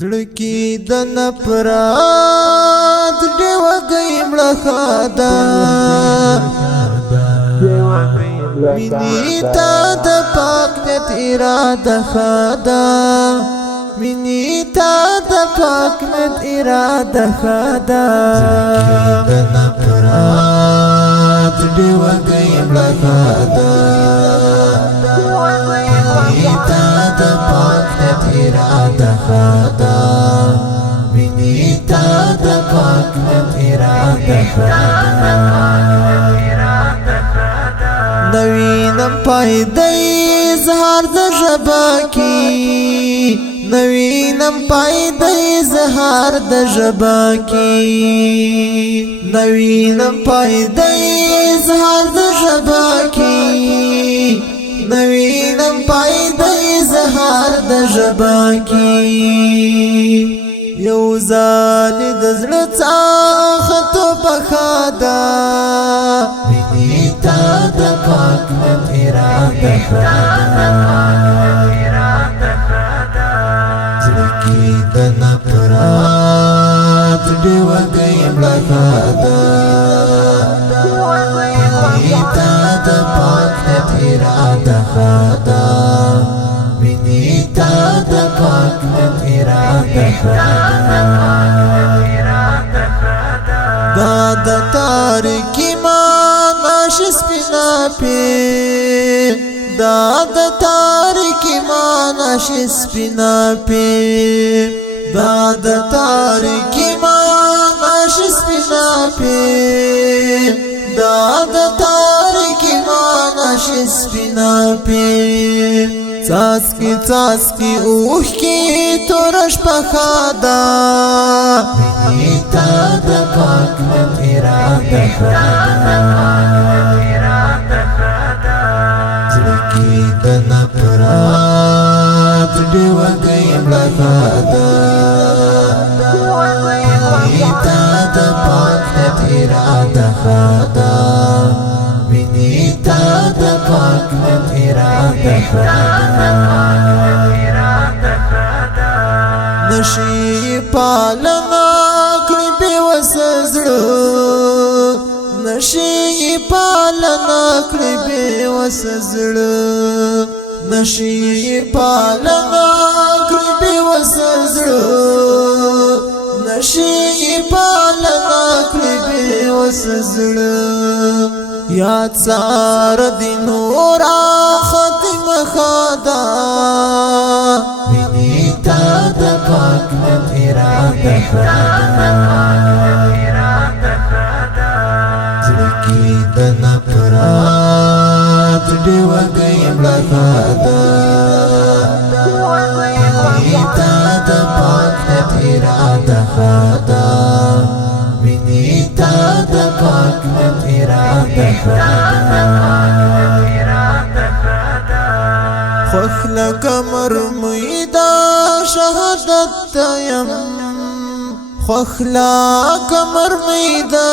زړکی د نفرات دیوه گیم لخدا منی تا د پاک نیت اراده خدا منی تا د پاک نیت اراده خدا زړکی د نفرات دیوه گیم لخدا منی تا د پاک نیت اراده خدا منی تا د پاک نیت اراده خدا نوینم پایدای زهار د ژبا کی نوینم پایدای زهار د ژبا کی نوینم پایدای زهار د ژبا کی نوینم پایدای زهار د ژبا کی یو ځل د زړه څخه تو بخدا منی تا د پاک نیت اراده خدا زړکی د نفرات دیوه گیم لخدا منی تا د پاک نیت اراده خدا منی تا د پاک نیت اراده خدا دا د تاریکی ماناش سپینا پی دا د تاریکی ماناش سپینا پی دا د تاریکی ماناش سپینا پی دا د تاریکی ماناش سپینا پی څاڅکی څاڅکی اوښ کی تورش پخدا منی تا د پاک نیت اراده خدا زړکی د نفرات دیوه گیم لخدا منی تا د پاک نیت اراده خدا منی تا د پاک نیت اراده خدا نشی پالنا کړی بے وسه زړه نشی پالنا کړی بے وسه زړه نشی پالنا کړی بے وسه زړه نشی پالنا کړی بے وسه زړه یاد سار دی نورا ختم خدا منی تا د پاک نیت اراده خدا زړکی د نفرات دیوه گیم لخدا منی تا د پاک نیت اراده خدا منی تا د پاک نیت اراده خدا خوخ لکه مرمیدا شهادت تیم خوخ لکه مرمیدا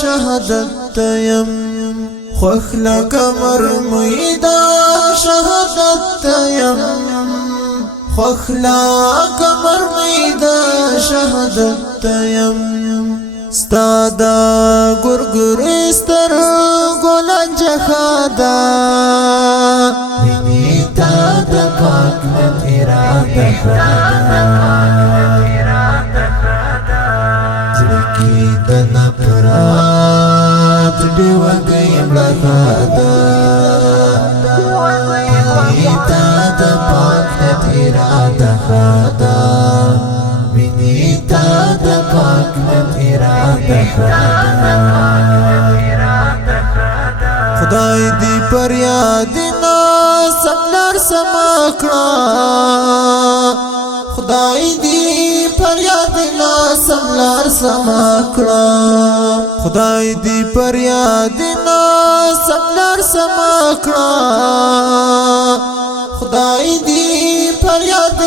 شهادت تیم خوخ لکه مرمیدا شهادت تیم خوخ لکه مرمیدا شهادت تیم ستا دا ګورګورې سترګو لنجه خدا منی تا د پاک نیت اراده خدا زړکی د نفرات دیوه گیم لخدا منی تا د پاک نیت اراده خدا منی تا د پاک نیت اراده خدا خدای دی پر یاد سملر سماکړه خدای دی پر یاد سملر سماکړه خدای دی پر یاد سملر سماکړه خدای دی پر یاد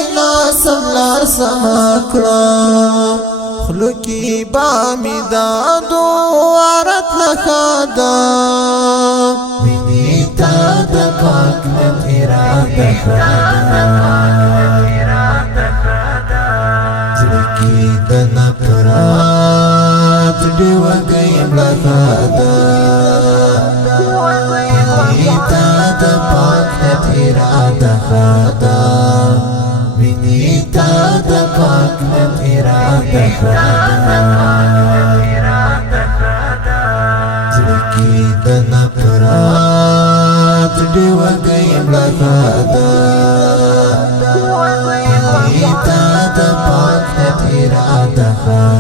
سملر سماکړه خلکی بامی دادو عرت لخدا منی تا د پاک نیت اراده خدا زړګي د نفرت دی وګیم لفادا وینیتا د پاک نتیر اتخادا وینیتا د پاک نتیر اتخادا زړګي د نفرت دی وګیم لفادا وینیتا د پاک نتیر اتخادا